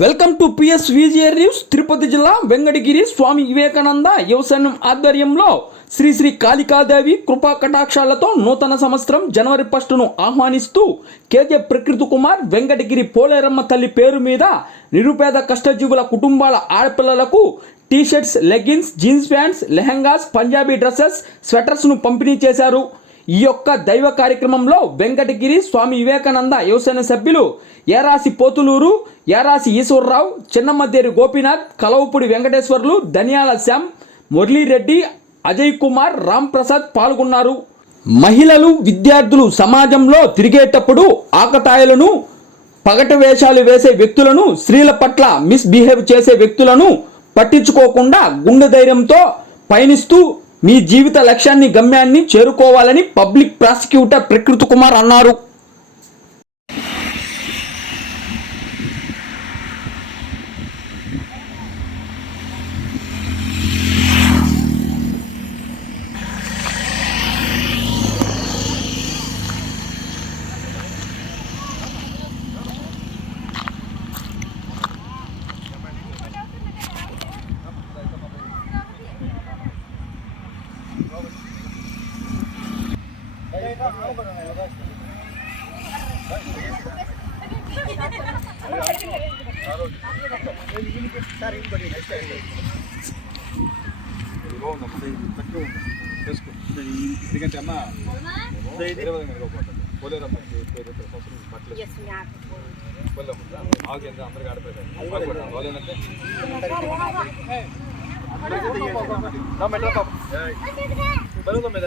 Welcome to PS VGR news Tirupati జిల్లా వెంగడగిరి స్వామి వివేకానంద యువసైన్యం ఆధ్వర్యంలో శ్రీ శ్రీ కాళికాదేవి కృపా కటాక్షాలతో నూతన సంవత్సరం జనవరి ఫస్ట్ను ఆహ్వానిస్తూ కేకే ప్రకృతి కుమార్ వెంకటగిరి పోలేరమ్మ తల్లి పేరు మీద నిరుపేద కష్టజీవుల కుటుంబాల ఆడపిల్లలకు T-shirts leggings jeans pants lehengas Punjabi dresses స్వెటర్స్ను పంపిణీ చేశారు. ఈ యొక్క దైవ కార్యక్రమంలో వెంకటగిరి స్వామి వివేకానంద యువసేన సభ్యులు ఏరాసి పోతులూరు ఏరాసి ఈశ్వరరావు చిన్నమ్మదేరి గోపీనాథ్ కలవపూడి వెంకటేశ్వర్లు ధనియాల శ్యామ్ మురళీరెడ్డి అజయ్ కుమార్ రామ్ ప్రసాద్ పాల్గొన్నారు. మహిళలు విద్యార్థులు సమాజంలో తిరిగేటప్పుడు ఆకతాయిలను పగటి వేషాలు వేసే వ్యక్తులను స్త్రీల పట్ల మిస్బిహేవ్ చేసే వ్యక్తులను పట్టించుకోకుండా గుండె ధైర్యంతో పయనిస్తూ మీ జీవిత లక్ష్యాన్ని గమ్యాన్ని చేరుకోవాలని పబ్లిక్ ప్రాసిక్యూటర్ ప్రకృతి కుమార్ అన్నారు. ఎందుకంటే అమ్మ పోలేరమ్మ బట్టలు Yes, nga. పోలేరమ్మ ఆగేంద్ర అందరికి ఆడిపోతారు పోలేనంటే మెట్ల పాప బరువుల మీద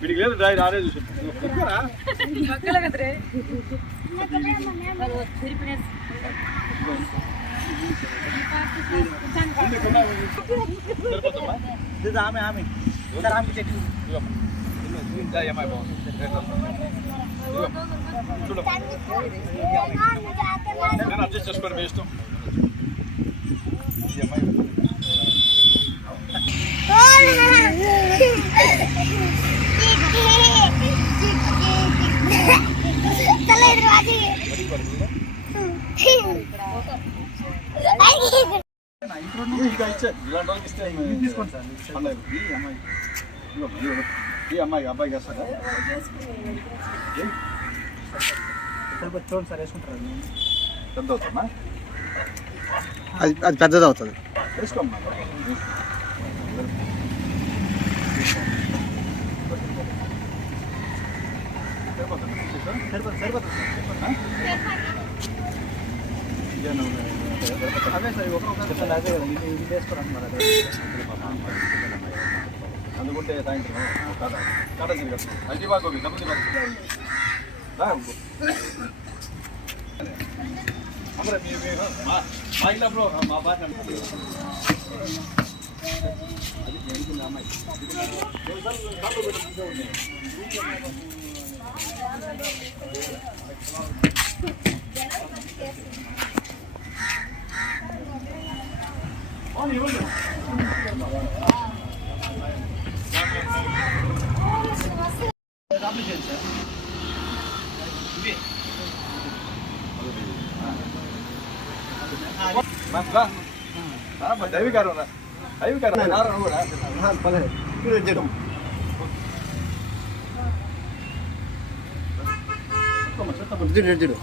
వీడికి లేదు చూసి. సరిపోతామా ఆమె ఆమె. సార్ ఆమె చెట్టు. నేను అడ్జస్ట్ చేసుకోండి మీ ఇష్టం. ఈ అమ్మాయి మరీ పడుతుందా ఇంకా ఇచ్చే ఇలాంటి వాళ్ళకి ఇస్తే తీసుకోండి సార్ పండగ ఈ అమ్మాయి అబ్బాయి ఇదిగో. ఈ అమ్మాయి చూడండి సార్ వేసుకుంటారు పెద్ద అవుతామా అది అది పెద్దది అవుతుంది వేసుకోమ్మా సరిపోతుంది సరిపోతుంది అవే సార్ ఒక్కొక్క అదే కదా ఇది ఇది వేసుకోవడానికి అదే అందుకుంటే సాయంత్రం కాదా కాదా అది బాగా డబ్బులు అందరూ మా బ్రో మా పాట అది ఎందుకు అమ్మాయి దైవి గారు దైవి గారు చూడు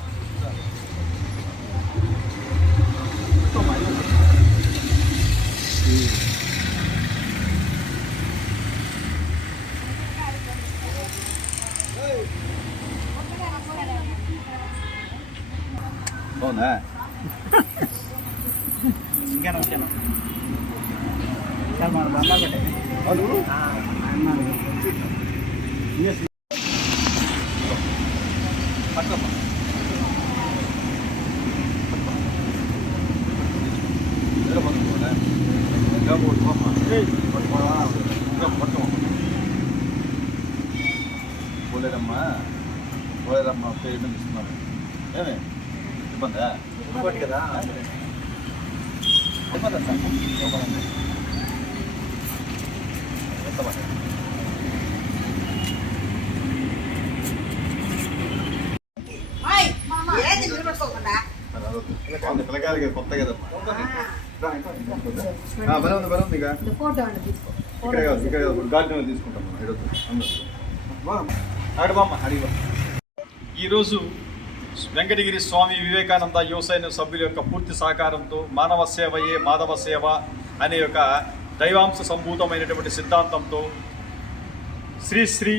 Если పిల్లకాయలు పిల్లకాయలకి కొత్త కదమ్మా బలం ఉంది బలం ఉంది ఇక్కడే కాదు ఇక్కడే కాదు. గార్డెన్ తీసుకుంటాం మనం ఈరోజు అందరూ. అక్కడ బామ్మ అడిగి ఈరోజు వెంకటగిరి స్వామి వివేకానంద యువసైన్య సభ్యుల యొక్క పూర్తి సహకారంతో మానవ సేవయే మాధవ సేవ అనే యొక్క దైవాంశ సంభూతమైనటువంటి సిద్ధాంతంతో శ్రీ శ్రీ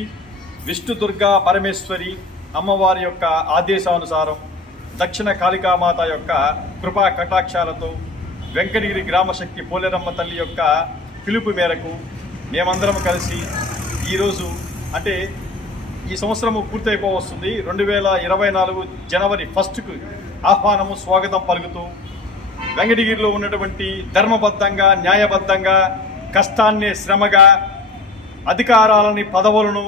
విష్ణు దుర్గా పరమేశ్వరి అమ్మవారి యొక్క ఆదేశానుసారం దక్షిణ కాళికామాత యొక్క కృపా కటాక్షాలతో వెంకటగిరి గ్రామశక్తి పోలేరమ్మ తల్లి యొక్క పిలుపు మేరకు మేమందరం కలిసి ఈరోజు అంటే ఈ సంవత్సరము పూర్తయిపోవస్తుంది. రెండు వేల ఇరవై నాలుగు జనవరి ఫస్ట్కు ఆహ్వానము స్వాగతం పలుకుతూ వెంకటగిరిలో ఉన్నటువంటి ధర్మబద్ధంగా న్యాయబద్ధంగా కష్టాన్ని శ్రమగా అధికారాలని పదవులను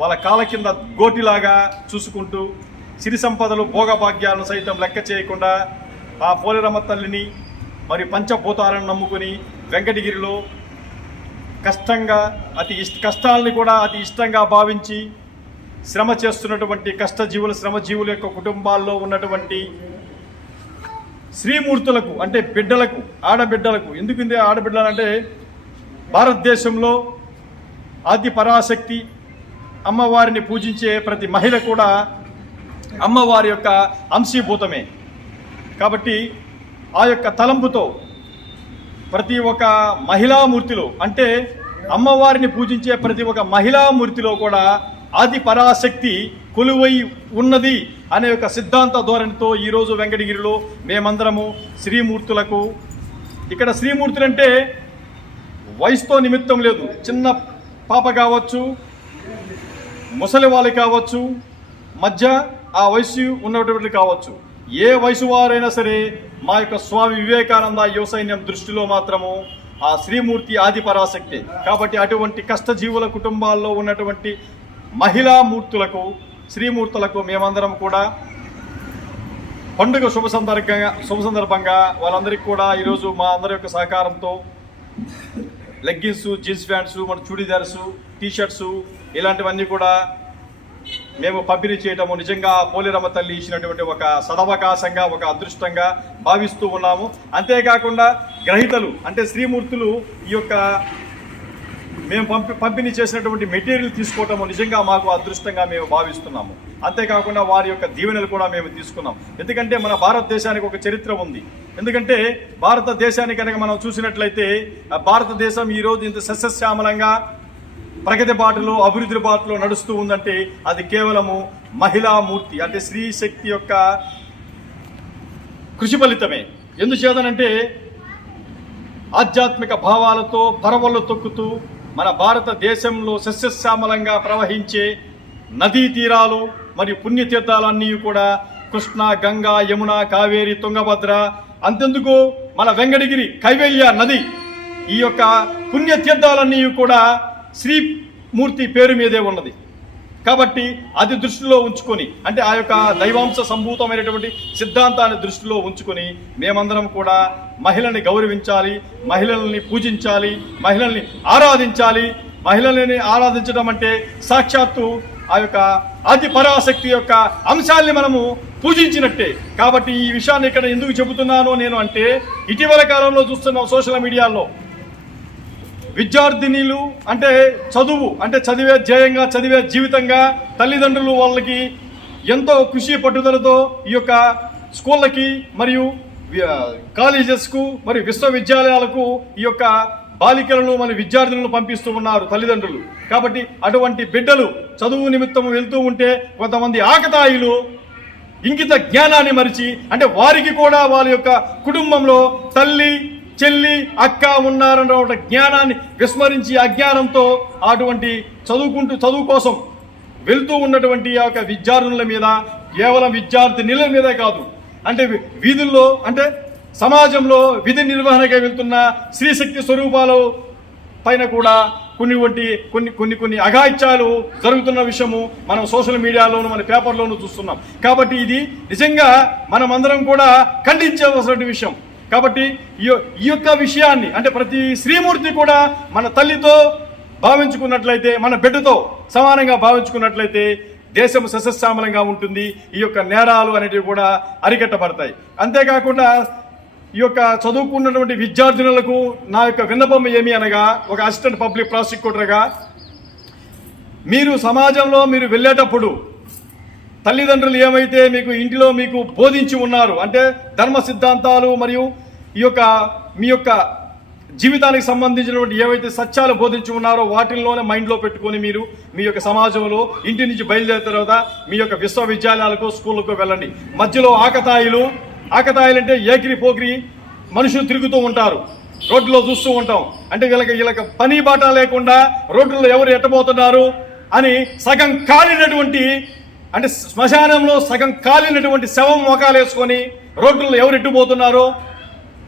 వాళ్ళ కాల కింద గోటిలాగా చూసుకుంటూ సిరి సంపదలు భోగభాగ్యాలను సైతం లెక్క చేయకుండా ఆ పోలేరమ్మ తల్లిని మరి పంచభూతాలను నమ్ముకుని వెంకటగిరిలో కష్టంగా అతి ఇష్ట కష్టాలని కూడా అతి ఇష్టంగా భావించి శ్రమ చేస్తున్నటువంటి కష్టజీవుల శ్రమజీవుల యొక్క కుటుంబాల్లో ఉన్నటువంటి శ్రీమూర్తులకు అంటే బిడ్డలకు ఆడబిడ్డలకు ఎందుకు ఆడబిడ్డలు అంటే భారతదేశంలో ఆది పరాశక్తి అమ్మవారిని పూజించే ప్రతి మహిళ కూడా అమ్మవారి యొక్క అంశీభూతమే. కాబట్టి ఆ యొక్క తలంపుతో ప్రతి ఒక్క మహిళామూర్తిలో అంటే అమ్మవారిని పూజించే ప్రతి ఒక్క మహిళామూర్తిలో కూడా ఆది పరాశక్తి కొలువై ఉన్నది అనే ఒక సిద్ధాంత ధోరణితో ఈరోజు వెంకటగిరిలో మేమందరము శ్రీమూర్తులకు ఇక్కడ శ్రీమూర్తులు అంటే వయసుతో నిమిత్తం లేదు చిన్న పాప కావచ్చు ముసలి వాళ్ళు కావచ్చు మధ్య ఆ వయసు ఉన్నటువంటి కావచ్చు. ఏ వయసు వారైనా సరే మా యొక్క స్వామి వివేకానంద యువ సైన్యం దృష్టిలో మాత్రము ఆ శ్రీమూర్తి ఆది పరాశక్తి కాబట్టి అటువంటి కష్టజీవుల కుటుంబాల్లో ఉన్నటువంటి మహిళా మూర్తులకు శ్రీమూర్తులకు మేమందరం కూడా పండుగ శుభ సందర్భంగా శుభ సందర్భంగా వాళ్ళందరికీ కూడా ఈరోజు మా అందరి యొక్క సహకారంతో లెగ్గిన్స్ జీన్స్ ప్యాంట్స్ మన చుడీదార్సు టీ షర్ట్స్ ఇలాంటివన్నీ కూడా మేము పంపిణీ చేయటము నిజంగా పోలేరమ్మ తల్లి ఇచ్చినటువంటి ఒక సదవకాశంగా ఒక అదృష్టంగా భావిస్తూ ఉన్నాము. అంతేకాకుండా గ్రహీతలు అంటే శ్రీమూర్తులు ఈ యొక్క మేము పంపి పంపిణీ చేసినటువంటి మెటీరియల్ తీసుకోవటము నిజంగా మాకు అదృష్టంగా మేము భావిస్తున్నాము. అంతేకాకుండా వారి యొక్క దీవెనలు కూడా మేము తీసుకున్నాం. ఎందుకంటే మన భారతదేశానికి ఒక చరిత్ర ఉంది. ఎందుకంటే భారతదేశాన్ని కనుక మనం చూసినట్లయితే భారతదేశం ఈరోజు ఇంత సస్యశ్యామలంగా ప్రగతి బాటలో అభివృద్ధి బాటలో నడుస్తూ ఉందంటే అది కేవలము మహిళా మూర్తి అంటే స్త్రీ శక్తి యొక్క కృషి ఫలితమే. ఎందుచేతనంటే ఆధ్యాత్మిక భావాలతో పరవళ్ళు తొక్కుతూ మన భారతదేశంలో సస్యశ్యామలంగా ప్రవహించే నదీ తీరాలు మరియు పుణ్యతీర్థాలన్నీ కూడా కృష్ణ గంగా యమున కావేరి తుంగభద్ర అంతెందుకు మన వెంకటగిరి కైవేల్య నది ఈ యొక్క పుణ్యతీర్థాలన్నీ కూడా శ్రీమూర్తి పేరు మీదే ఉన్నది. కాబట్టి అది దృష్టిలో ఉంచుకొని అంటే ఆ యొక్క దైవాంశ సంభూతమైనటువంటి సిద్ధాంతాన్ని దృష్టిలో ఉంచుకొని మేమందరం కూడా మహిళల్ని గౌరవించాలి మహిళల్ని పూజించాలి మహిళల్ని ఆరాధించాలి. మహిళల్ని ఆరాధించడం అంటే సాక్షాత్తు ఆ యొక్క ఆది పరాశక్తి యొక్క అంశాల్ని మనము పూజించినట్టే. కాబట్టి ఈ విషయాన్ని ఇక్కడ ఎందుకు చెబుతున్నాను నేను అంటే ఇటీవల కాలంలో చూస్తున్నాం సోషల్ మీడియాలో విద్యార్థినిలు అంటే చదువు అంటే చదివే ధ్యేయంగా చదివే జీవితంగా తల్లిదండ్రులు వాళ్ళకి ఎంతో కృషి పట్టుదలతో ఈ యొక్క స్కూళ్ళకి మరియు కాలేజెస్కు మరియు విశ్వవిద్యాలయాలకు ఈ యొక్క బాలికలను మన విద్యార్థులను పంపిస్తూ ఉన్నారు తల్లిదండ్రులు. కాబట్టి అటువంటి బిడ్డలు చదువు నిమిత్తం వెళ్తూ ఉంటే కొంతమంది ఆకతాయిలు ఇంకిత జ్ఞానాన్ని మరిచి అంటే వారికి కూడా వాళ్ళ యొక్క కుటుంబంలో తల్లి చెల్లి అక్క ఉన్నారన్న ఒక జ్ఞానాన్ని విస్మరించి అజ్ఞానంతో అటువంటి చదువుకుంటూ చదువు కోసం వెళ్తూ ఉన్నటువంటి ఆ యొక్క విద్యార్థుల మీద కేవలం విద్యార్థి నిల మీదే కాదు. అంటే వీధుల్లో అంటే సమాజంలో విధి నిర్వహణగా వెళ్తున్న స్త్రీశక్తి స్వరూపాలు పైన కూడా కొన్ని వంటి కొన్ని కొన్ని కొన్ని అఘాయిత్యాలు జరుగుతున్న విషయము మనం సోషల్ మీడియాలోను మన పేపర్లోనూ చూస్తున్నాం. కాబట్టి ఇది నిజంగా మనమందరం కూడా ఖండించవలసిన విషయం. కాబట్టి ఈ ఈ యొక్క విషయాన్ని అంటే ప్రతి శ్రీమూర్తి కూడా మన తల్లితో భావించుకున్నట్లయితే మన బిడ్డతో సమానంగా భావించుకున్నట్లయితే దేశం సస్యశ్యామలంగా ఉంటుంది. ఈ యొక్క నేరాలు అనేటివి కూడా అరికట్టబడతాయి. అంతేకాకుండా ఈ యొక్క చదువుకున్నటువంటి విద్యార్థినులకు నా యొక్క విన్నపం ఏమి అనగా ఒక అసిస్టెంట్ పబ్లిక్ ప్రాసిక్యూటర్గా మీరు సమాజంలో మీరు వెళ్ళేటప్పుడు తల్లిదండ్రులు ఏమైతే మీకు ఇంటిలో మీకు బోధించి ఉన్నారు అంటే ధర్మ సిద్ధాంతాలు మరియు ఈ యొక్క మీ యొక్క జీవితానికి సంబంధించినటువంటి ఏవైతే సత్యాలు బోధించి ఉన్నారో వాటిల్లోనే మైండ్లో పెట్టుకొని మీరు మీ యొక్క సమాజంలో ఇంటి నుంచి బయలుదేరిన తర్వాత మీ యొక్క విశ్వవిద్యాలయాలకు స్కూళ్ళకు వెళ్ళండి. మధ్యలో ఆకతాయిలు ఆకతాయిలు అంటే ఏకిరి పోకిరి మనుషులు తిరుగుతూ ఉంటారు. రోడ్లో చూస్తూ ఉంటాం. అంటే వీళ్ళకి వీళ్ళకి పని బాట లేకుండా రోడ్లలో ఎవరు ఎట్టబోతున్నారు అని సగం కాలినటువంటి అంటే శ్మశానంలో సగం కాలినటువంటి శవం మొఖాలు వేసుకొని రోడ్లలో ఎవరు ఎట్టుపోతున్నారో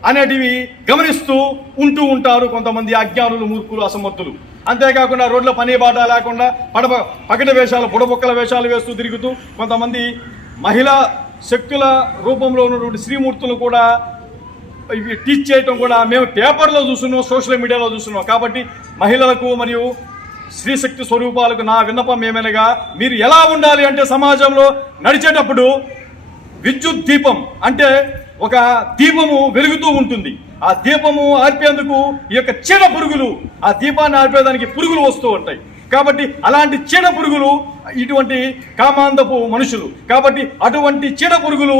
అనేటివి గమనిస్తూ ఉంటూ ఉంటారు కొంతమంది అజ్ఞానులు మూర్ఖులు అసమర్థులు. అంతేకాకుండా రోడ్ల పని బాట లేకుండా పడప పకట వేషాలు బుడబొక్కల వేషాలు వేస్తూ తిరుగుతూ కొంతమంది మహిళా శక్తుల రూపంలో ఉన్నటువంటి శ్రీమూర్తులు కూడా ఇవి టీచ్ చేయటం కూడా మేము పేపర్లో చూస్తున్నాం సోషల్ మీడియాలో చూస్తున్నాం. కాబట్టి మహిళలకు మరియు స్త్రీశక్తి స్వరూపాలకు నా విన్నపం ఏమనగా మీరు ఎలా ఉండాలి అంటే సమాజంలో నడిచేటప్పుడు విద్యుత్ దీపం అంటే ఒక దీపము వెలుగుతూ ఉంటుంది. ఆ దీపము ఆర్పేందుకు ఈ యొక్క చీడ పురుగులు ఆ దీపాన్ని ఆర్పేదానికి పురుగులు వస్తూ ఉంటాయి. కాబట్టి అలాంటి చీడ పురుగులు ఇటువంటి కామాంధపు మనుషులు. కాబట్టి అటువంటి చీడ పురుగులు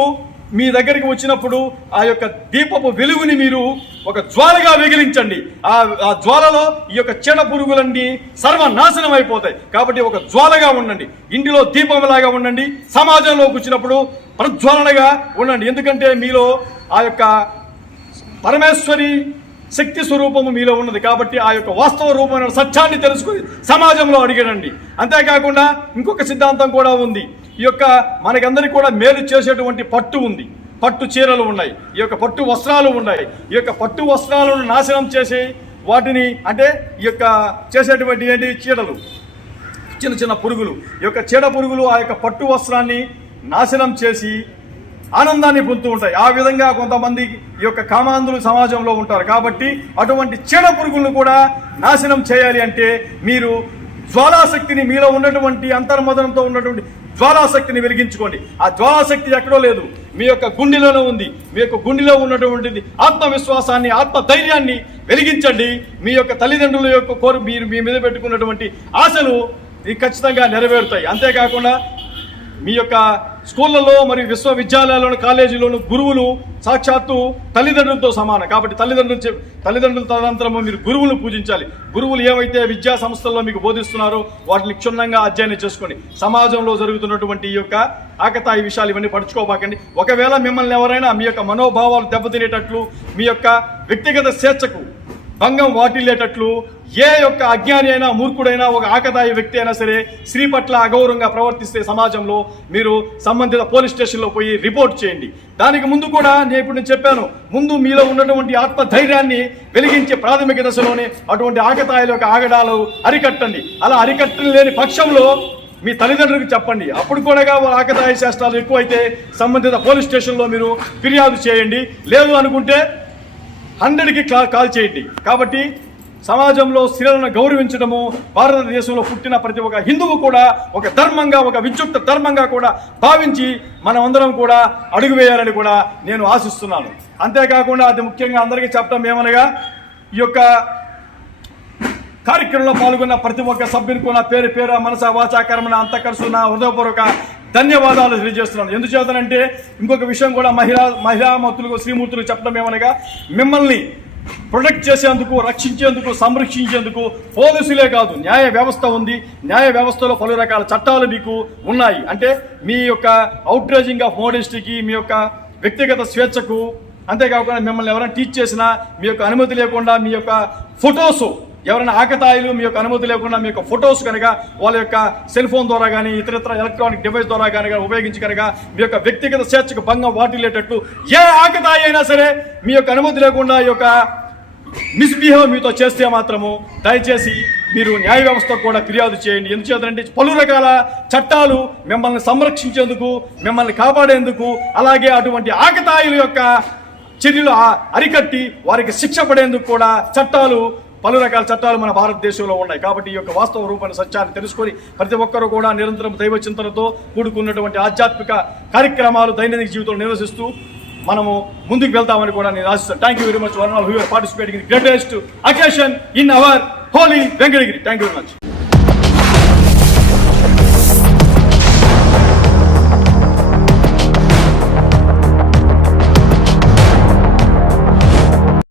మీ దగ్గరికి వచ్చినప్పుడు ఆ యొక్క దీపపు వెలుగుని మీరు ఒక జ్వాలగా వెగిలించండి. ఆ ఆ జ్వాలలో ఈ యొక్క చెడ పురుగులన్నీ సర్వనాశనం అయిపోతాయి. కాబట్టి ఒక జ్వాలగా ఉండండి. ఇంటిలో దీపంలాగా ఉండండి. సమాజంలోకి వచ్చినప్పుడు ప్రజ్వలనగా ఉండండి. ఎందుకంటే మీలో ఆ యొక్క పరమేశ్వరి శక్తి స్వరూపము మీలో ఉన్నది కాబట్టి ఆ యొక్క వాస్తవ రూపమైన సత్యాన్ని తెలుసుకుని సమాజంలో అడిగడండి అంతేకాకుండా ఇంకొక సిద్ధాంతం కూడా ఉంది. ఈ యొక్క మనకందరికీ కూడా మేలు చేసేటువంటి పట్టు ఉంది. పట్టు చీరలు ఉన్నాయి. ఈ యొక్క పట్టు వస్త్రాలు ఉన్నాయి. ఈ యొక్క పట్టు వస్త్రాలను నాశనం చేసి వాటిని అంటే ఈ యొక్క చేసేటువంటి ఏంటి? చీరలు. చిన్న చిన్న పురుగులు. ఈ యొక్క చీడ పురుగులు ఆ యొక్క పట్టు వస్త్రాన్ని నాశనం చేసి ఆనందాన్ని పొందుతూ ఉంటాయి. ఆ విధంగా కొంతమంది ఈ యొక్క కామాంధులు సమాజంలో ఉంటారు. కాబట్టి అటువంటి చీడ పురుగులను కూడా నాశనం చేయాలి అంటే మీరు జ్వాలాశక్తిని మీలో ఉన్నటువంటి అంతర్మదనంతో ఉన్నటువంటి జ్వాలాశక్తిని వెలిగించుకోండి. ఆ జ్వాలాశక్తి ఎక్కడో లేదు. మీ యొక్క గుండెలోనే ఉంది. మీ యొక్క గుండెలో ఉన్నటువంటిది ఆత్మవిశ్వాసాన్ని ఆత్మ ధైర్యాన్ని వెలిగించండి. మీ యొక్క తల్లిదండ్రుల యొక్క కోరు మీరు మీ మీద పెట్టుకున్నటువంటి ఆశలు ఈ ఖచ్చితంగా నెరవేరుతాయి. అంతేకాకుండా మీ యొక్క స్కూళ్ళలో మరియు విశ్వవిద్యాలయాల్లోను కాలేజీలోను గురువులు సాక్షాత్తు తల్లిదండ్రులతో సమానం. కాబట్టి తల్లిదండ్రులు తల్లిదండ్రుల తదనంతరము మీరు గురువులను పూజించాలి. గురువులు ఏవైతే విద్యా సంస్థల్లో మీకు బోధిస్తున్నారో వాటిని క్షుణ్ణంగా అధ్యయనం చేసుకోండి సమాజంలో జరుగుతున్నటువంటి ఈ యొక్క ఆకతాయి విషయాలు ఇవన్నీ పడుచుకోబాకండి. ఒకవేళ మిమ్మల్ని ఎవరైనా మీ యొక్క మనోభావాలు దెబ్బతినేటట్లు మీ యొక్క వ్యక్తిగత స్వేచ్ఛకు భంగం వాటిల్లేటట్లు ఏ యొక్క అజ్ఞాని అయినా మూర్ఖుడైనా ఒక ఆకదాయ వ్యక్తి అయినా సరే స్త్రీ పట్ల అగౌరవంగా ప్రవర్తిస్తే సమాజంలో మీరు సంబంధిత పోలీస్ స్టేషన్లో పోయి రిపోర్ట్ చేయండి. దానికి ముందు కూడా నేను ఇప్పుడు నేను చెప్పాను ముందు మీలో ఉన్నటువంటి ఆత్మ ధైర్యాన్ని వెలిగించే ప్రాథమిక దశలోనే అటువంటి ఆకతాయిల యొక్క ఆగడాలు అరికట్టండి. అలా అరికట్టలేని పక్షంలో మీ తల్లిదండ్రులకు చెప్పండి. అప్పుడు కూడా వాళ్ళ ఆకతాయి శాస్త్రాలు ఎక్కువైతే సంబంధిత పోలీస్ స్టేషన్లో మీరు ఫిర్యాదు చేయండి. లేదు అనుకుంటే హండ్రెడ్కి కాల్ చేయండి. కాబట్టి సమాజంలో స్త్రీలను గౌరవించడము భారతదేశంలో పుట్టిన ప్రతి ఒక్క హిందువు కూడా ఒక ధర్మంగా ఒక విద్యుక్త ధర్మంగా కూడా భావించి మనమందరం కూడా అడుగు వేయాలని కూడా నేను ఆశిస్తున్నాను. అంతేకాకుండా అది ముఖ్యంగా అందరికీ చెప్పడం ఏమనగా ఈ యొక్క కార్యక్రమంలో పాల్గొన్న ప్రతి ఒక్క సభ్యునికి నా పేరు పేరు మనస వాచా కర్మణ అంతకరుసు నా హృదయపూర్వక ధన్యవాదాలు తెలియజేస్తున్నాను. ఎందుచేతనంటే ఇంకొక విషయం కూడా మహిళా మహిళామూర్తులకు శ్రీమూర్తులకు చెప్పడం ఏమనగా మిమ్మల్ని ప్రొటెక్ట్ చేసేందుకు రక్షించేందుకు సంరక్షించేందుకు పోలీసులే కాదు న్యాయ వ్యవస్థ ఉంది. న్యాయ వ్యవస్థలో పలు రకాల చట్టాలు మీకు ఉన్నాయి. అంటే మీ యొక్క అవుట్రేజింగ్ ఆఫ్ మోడెస్టీకి మీ యొక్క వ్యక్తిగత స్వేచ్ఛకు అంతేకాకుండా మిమ్మల్ని ఎవరైనా టీచ్ చేసినా మీ యొక్క అనుమతి లేకుండా మీ యొక్క ఫొటోస్ ఎవరైనా ఆకతాయిలు మీ యొక్క అనుమతి లేకుండా మీ యొక్క ఫొటోస్ కనుక వాళ్ళ యొక్క సెల్ ఫోన్ ద్వారా కానీ ఇతరత్ర ఎలక్ట్రానిక్ డివైస్ ద్వారా కానీ ఉపయోగించి కనుక మీ యొక్క వ్యక్తిగత స్వేచ్ఛకు భంగం వాటిల్లేటట్టు ఏ ఆకతాయి అయినా సరే మీ యొక్క అనుమతి లేకుండా ఈ యొక్క మిస్బిహేవ్ మీతో చేస్తే మాత్రము దయచేసి మీరు న్యాయ వ్యవస్థకు కూడా ఫిర్యాదు చేయండి. ఎందుచేతంటే పలు రకాల చట్టాలు మిమ్మల్ని సంరక్షించేందుకు మిమ్మల్ని కాపాడేందుకు అలాగే అటువంటి ఆకతాయిల యొక్క చర్యలు అరికట్టి వారికి శిక్ష పడేందుకు కూడా చట్టాలు పలు రకాల చట్టాలు మన భారతదేశంలో ఉన్నాయి. కాబట్టి ఈ యొక్క వాస్తవ రూపాన్ని సత్యాన్ని తెలుసుకొని ప్రతి ఒక్కరూ కూడా నిరంతరం దైవ చింతనతో కూడుకున్నటువంటి ఆధ్యాత్మిక కార్యక్రమాలు దైనందిక జీవితంలో నిర్వహిస్తూ మనము ముందుకు వెళ్తామని కూడా నేను ఆశిస్తాను thank you very much one all who are participating greatest occasion in our holy Venkatagiri thank you very much